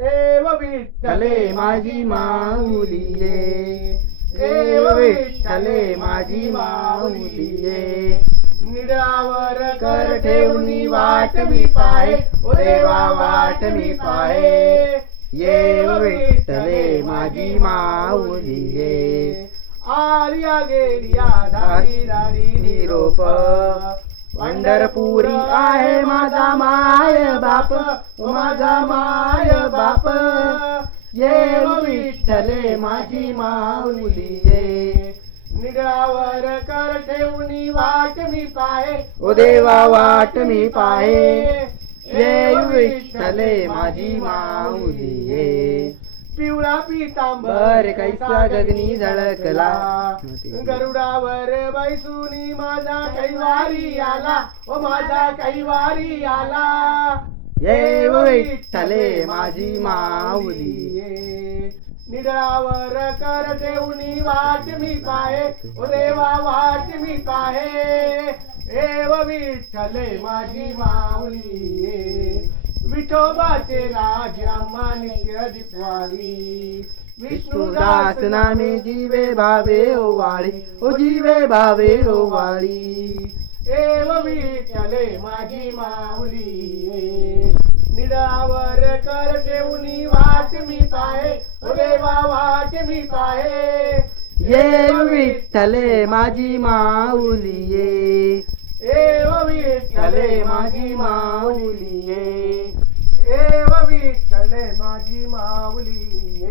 विठ्ठले माझी माऊली ये देव विठ्ठले माझी माऊली ये निडावर कर ठेवणी वाट मी पाहे. ओ देवा वाट मी पाहे. ये विठ्ठले माझी माऊली ये आलिया गेलिया दारी दारी निरोप. पंढरपुरी आहे माझा माय बाप माझा माय बाप. ये विठ्ठले माझी माऊली ये. निडावर कर ठेवणी वाट मी पाहे. ओ देवा वाट मी पाहे. ये विठ्ठले माझी माऊली पिवळा पितांबर बर कैसा गगनी झळकला. गरुडावर बैसुनी माझा कैवारी आला. ओ माझा कैवारी आला. ये विठ्ठले माझी माऊली. निडावर कर ठेवणी वाट मी पाहे. ओ देवा वाट मी पाहे. एव विठ्ठले माझी माऊली विठोबाचे राज दिसवाली विष्णुदास नामे जीवे भावे ओ वाळी ओ जीवे भावे ओ वाळी. एव विठ्ठले माझी माऊली. निडावर कर ठेवणी वाट मी पाहे ओ देवा वाट मी पाहे. ये विठ्ठले माझी माऊली. ये विठ्ठले विठ्ठले माझी माऊली. ये एव विठ्ठले माझी माऊली